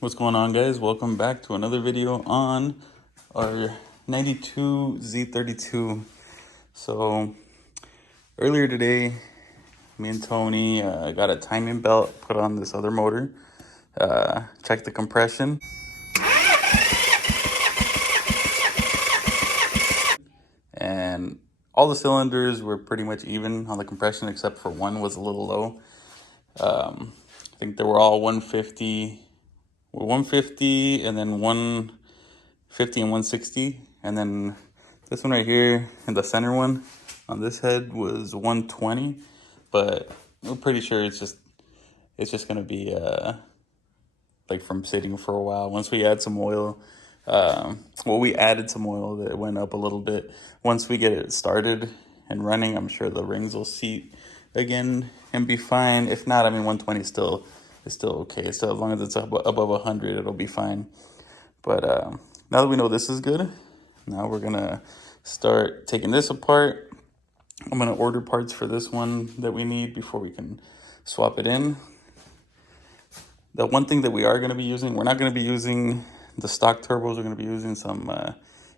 What's going on, guys? Welcome back to another video on our 92 Z32. So earlier today, me and Tony got a timing belt put on this other motor, checked the compression, and all the cylinders were pretty much even on the compression except for one was a little low. I think they were all 150 and then 150 and 160, and then this one right here and the center one on this head was 120, but I'm pretty sure it's just gonna be like from sitting for a while. Once we add some oil, we added some oil that went up a little bit. Once we get it started and running, I'm sure the rings will seat again and be fine. If not, I mean 120 is still okay. So as long as it's above 100, it'll be fine. But now that we know this is good, now we're gonna start taking this apart. I'm gonna order parts for this one that we need before we can swap it in. The one thing that we are gonna be using, we're not gonna be using the stock turbos. We're gonna be using some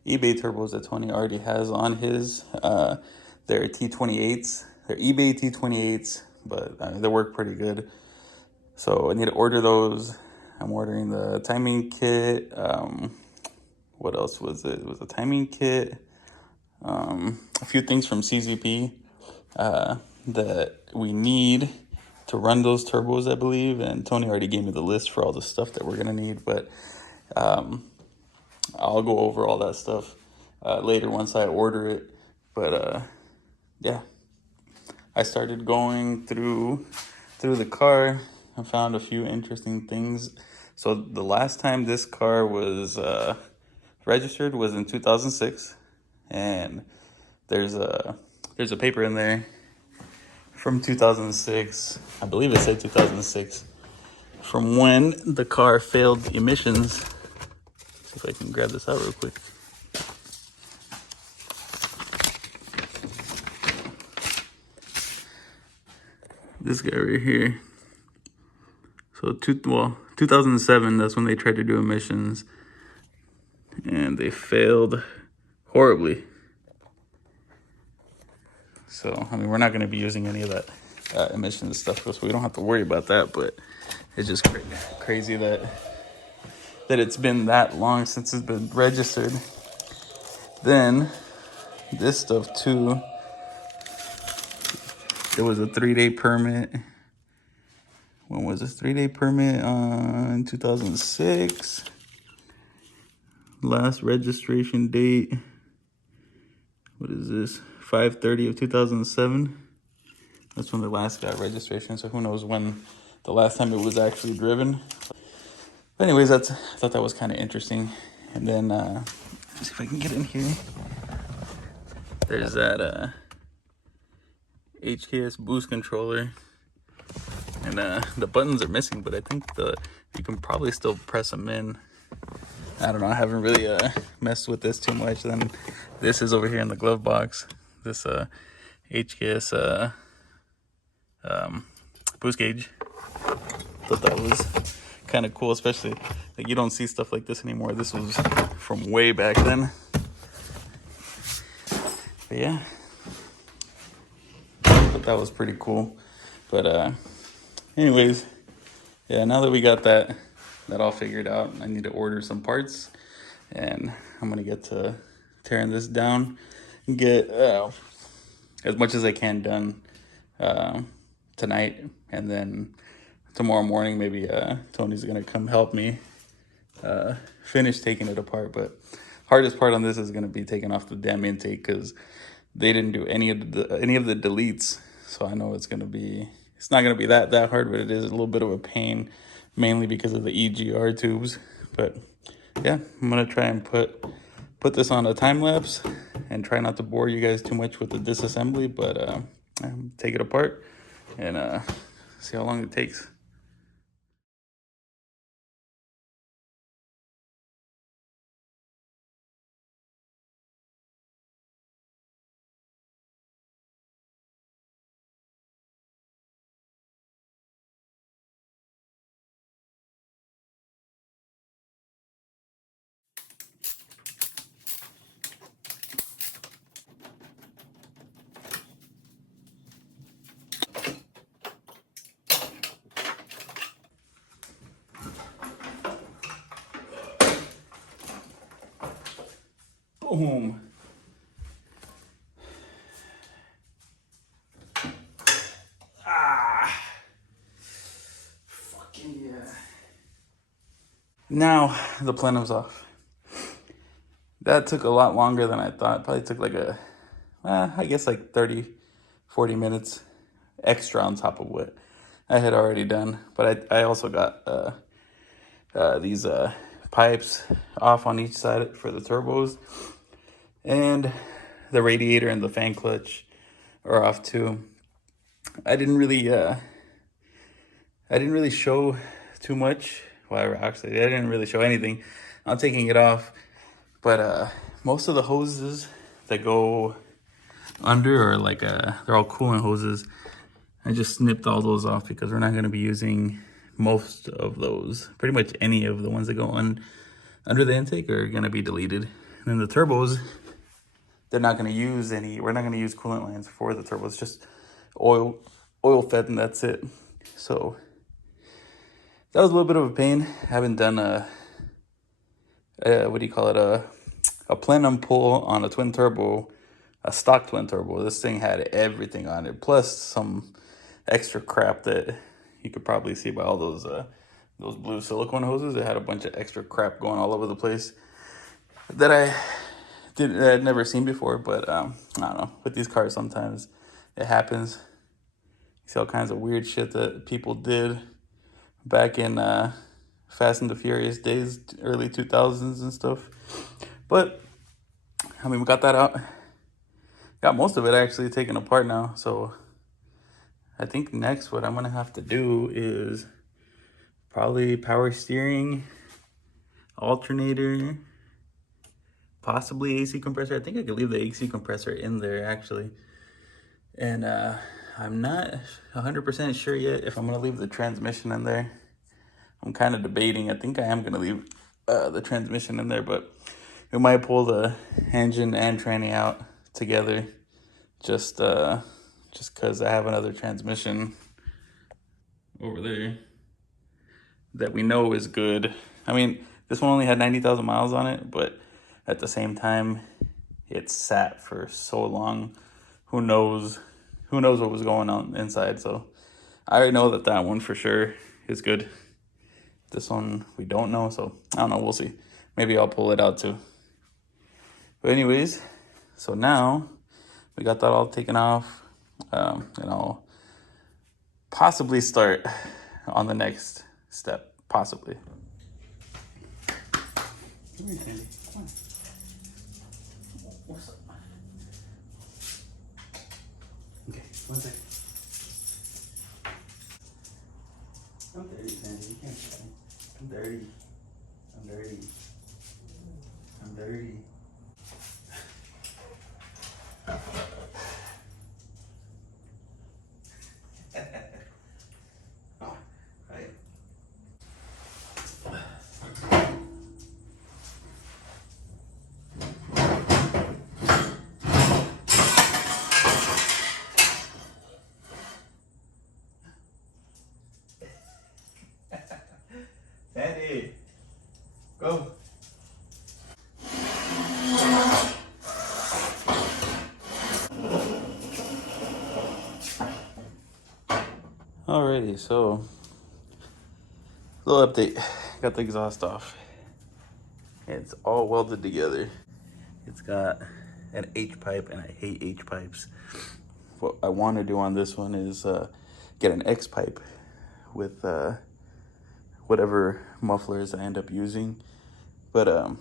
eBay turbos that Tony already has on his. They're T28s. They're eBay T28s, but they work pretty good. So I need to order those. I'm ordering the timing kit. What else was it? It was a timing kit. A few things from CZP that we need to run those turbos, I believe. And Tony already gave me the list for all the stuff that we're gonna need, but I'll go over all that stuff later once I order it. But yeah, I started going through the car. I found a few interesting things. So the last time this car was registered was in 2006, and there's a paper in there from 2006. I believe it said 2006, from when the car failed emissions. See if I can grab this out real quick. This guy right here. So 2007, that's when they tried to do emissions, and they failed horribly. So, I mean, we're not going to be using any of that emissions stuff, so we don't have to worry about that. But it's just crazy that it's been that long since it's been registered. Then this stuff too. There was a 3-day permit. When was this 3-day permit? On 2006. Last registration date. What is this? 5/30 of 2007. That's when the last got registration. So who knows when the last time it was actually driven. But anyways, I thought that was kind of interesting. And then let's see if I can get in here. There's that HKS boost controller, and the buttons are missing, but I think you can probably still press them in. I don't know. I haven't really messed with this too much. Then this is over here in the glove box. This HKS boost gauge. Thought that was kind of cool, especially like you don't see stuff like this anymore. This was from way back then. But yeah, I thought that was pretty cool. But anyways, yeah, now that we got that all figured out, I need to order some parts, and I'm gonna get to tearing this down and get as much as I can done tonight, and then tomorrow morning maybe Tony's gonna come help me finish taking it apart. But hardest part on this is gonna be taking off the damn intake, because they didn't do any of the deletes. So I know it's not gonna be that hard, but it is a little bit of a pain, mainly because of the EGR tubes. But yeah, I'm gonna try and put this on a time lapse and try not to bore you guys too much with the disassembly, but take it apart and see how long it takes. Boom. Ah. Fucking yeah. Now the plenum's off. That took a lot longer than I thought. Probably took like I guess like 30, 40 minutes extra on top of what I had already done. But I also got these pipes off on each side for the turbos, and the radiator and the fan clutch are off too. I didn't really show too much. Well, actually, I didn't really show anything. I'm taking it off, but most of the hoses that go under are like they're all coolant hoses. I just snipped all those off because we're not going to be using most of those. Pretty much any of the ones that go on under the intake are going to be deleted. And then the turbos, they're not going to use any. We're not going to use coolant lines for the turbos. Just oil fed, and that's it. So that was a little bit of a pain. I haven't done a plenum pull on a twin turbo, a stock twin turbo. This thing had everything on it, plus some extra crap that you could probably see by all those blue silicone hoses. It had a bunch of extra crap going all over the place that I had never seen before. But I don't know. With these cars, sometimes it happens. You see all kinds of weird shit that people did back in Fast and the Furious days, early 2000s and stuff. But I mean, we got that out. Got most of it actually taken apart now. So I think next what I'm gonna have to do is probably power steering, alternator, possibly AC compressor. I think I could leave the AC compressor in there actually. And I'm not 100% sure yet if I'm gonna leave the transmission in there. I'm kind of debating. I think I am gonna leave the transmission in there, but we might pull the engine and tranny out together, just because I have another transmission over there that we know is good. I mean, this one only had 90,000 miles on it, but at the same time, it sat for so long. Who knows what was going on inside? So I already know that one for sure is good. This one we don't know, so I don't know. We'll see. Maybe I'll pull it out too. But anyways, so now we got that all taken off. And I'll possibly start on the next step. Possibly. Come here, Candy. Come on. What's up? Okay, 1 second. I'm dirty, Candy. You can't try. I'm dirty. I'm dirty. I'm dirty. Sandy, go. Alrighty, so little update. Got the exhaust off. It's all welded together. It's got an H pipe, and I hate H pipes. What I want to do on this one is get an X pipe with whatever mufflers I end up using. But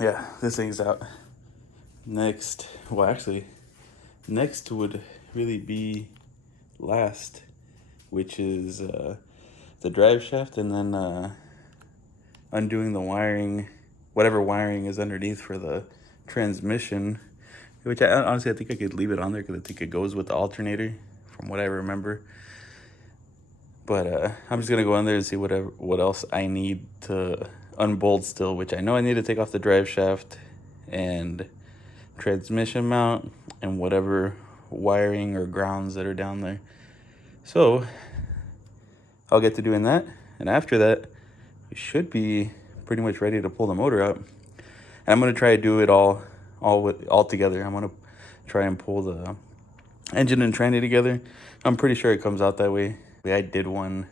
yeah, this thing's out. Next would really be last, which is the drive shaft, and then undoing the wiring, whatever wiring is underneath for the transmission, which honestly I think I could leave it on there because I think it goes with the alternator from what I remember. But I'm just gonna go in there and see what else I need to unbolt still, which I know I need to take off the drive shaft and transmission mount and whatever wiring or grounds that are down there. So I'll get to doing that, and after that we should be pretty much ready to pull the motor out. And I'm gonna try to do it all all together. I'm gonna try and pull the engine and tranny together. I'm pretty sure it comes out that way. I did one,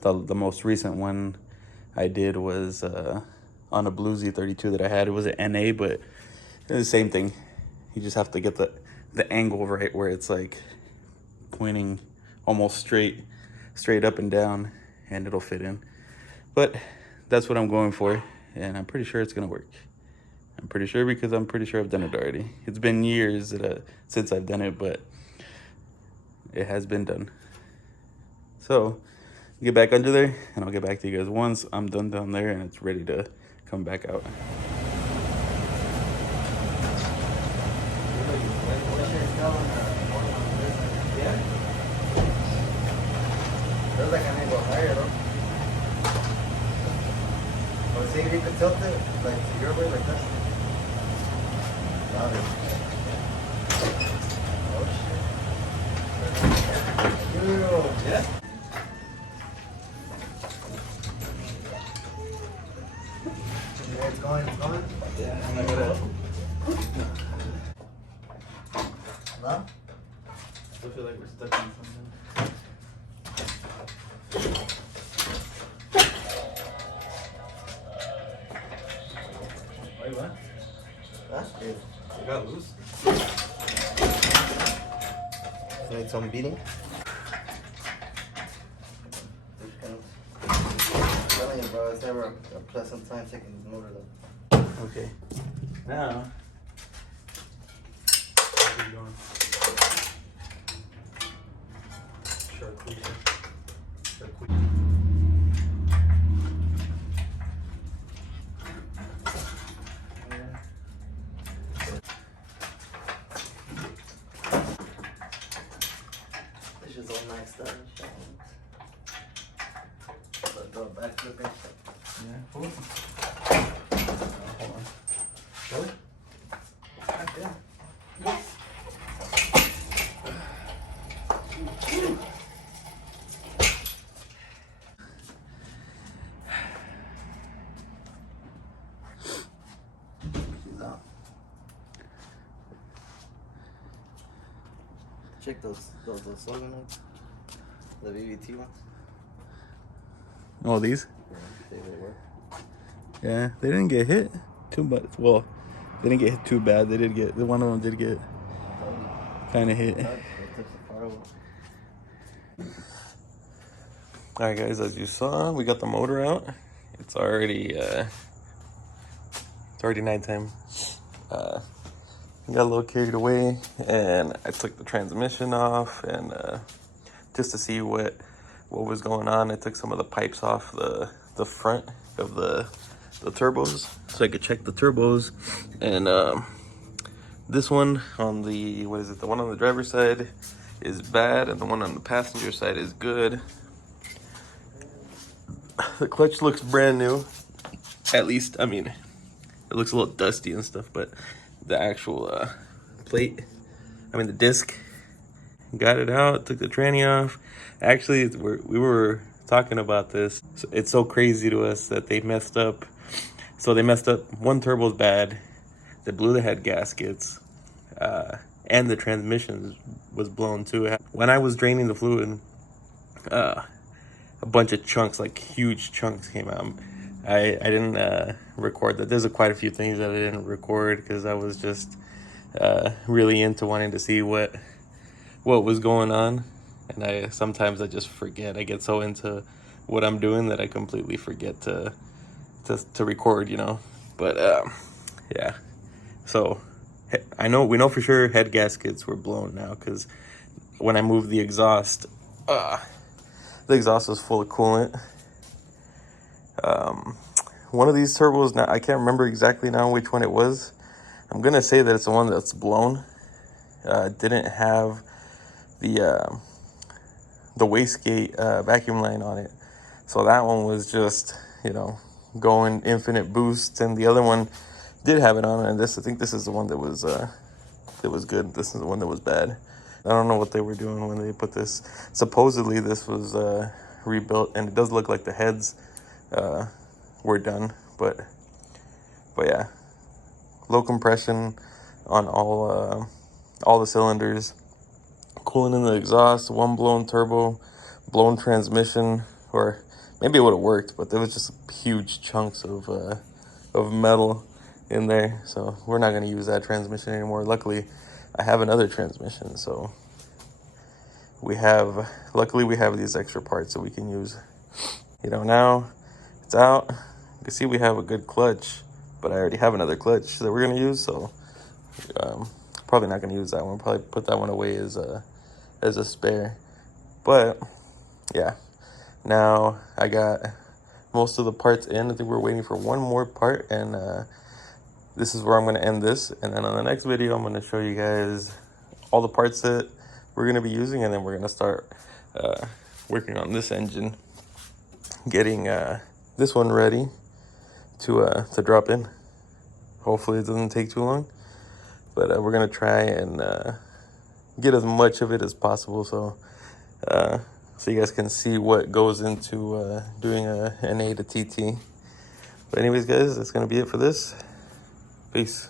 the most recent one I did was on a Blue Z32 that I had. It was an NA, but it's the same thing. You just have to get the angle right where it's like pointing almost straight up and down, and it'll fit in. But that's what I'm going for, and I'm pretty sure it's gonna work. I'm pretty sure because I'm pretty sure I've done it already. It's been years since I've done it, but it has been done. So get back under there, and I'll get back to you guys once I'm done down there and it's ready to come back out. Feels like I need to go higher, though. But see if you could tilt it like to your way, like that. Louder. Oh shit. Yeah? Yeah, it's going, it's going. Yeah, I'm not gonna. No? Still feel like we're stuck in something. Wait, what? That's good. It got loose. So need some beating. I'm telling you, bro, it's never a pleasant time taking this motor though. Okay. Now. Keep going. This is all maxed out and shit. But the back flipping shit. Yeah, cool. Hold on. Really? Yeah. She's out. Check those solenoids. The VVT ones. Oh, these? Yeah, they will work. Yeah, they didn't get hit too much. Well, they didn't get hit too bad. They did get, one of them did get kind of hit. Alright guys, as you saw, we got the motor out. It's already nighttime. Got a little carried away, and I took the transmission off, and just to see what was going on, I took some of the pipes off the front of the turbos so I could check the turbos. And this one on the, what is it, the one on the driver's side is bad, and the one on the passenger side is good. The clutch looks brand new, at least. I mean, it looks a little dusty and stuff, but the actual plate, I mean the disc, got it out, took the tranny off. Actually, we were talking about this. It's so crazy to us that they messed up. So they messed up, one turbo's bad, they blew the head gaskets, and the transmission was blown too. When I was draining the fluid, a bunch of chunks, like huge chunks, came out. I didn't record that. There's quite a few things that I didn't record because I was just really into wanting to see what was going on. And sometimes I just forget. I get so into what I'm doing that I completely forget to record, you know. But yeah. So we know for sure head gaskets were blown now, because when I moved the exhaust was full of coolant. One of these turbos, now I can't remember exactly now which one it was. I'm gonna say that it's the one that's blown. Didn't have the wastegate vacuum line on it, so that one was just, you know, going infinite boost. And the other one did have it on it, and I think this is the one that was good. This is the one that was bad. I don't know what they were doing when they put this. Supposedly this was rebuilt, and it does look like the heads were done, but yeah, low compression, on all the cylinders, cooling in the exhaust, one blown turbo, blown transmission, or maybe it would have worked, but there was just huge chunks of metal in there, so we're not going to use that transmission anymore. Luckily, I have another transmission, so luckily we have these extra parts that we can use. Now it's out. You can see we have a good clutch, but I already have another clutch that we're going to use, so probably not going to use that one. Probably put that one away as a spare. But yeah, now I got most of the parts in. I think we're waiting for one more part, and this is where I'm going to end this. And then on the next video, I'm going to show you guys all the parts that we're going to be using, and then we're going to start working on this engine, getting this one ready to drop in. Hopefully it doesn't take too long, but we're going to try and get as much of it as possible, so you guys can see what goes into doing an A to TT. But anyways, guys, that's going to be it for this. Peace.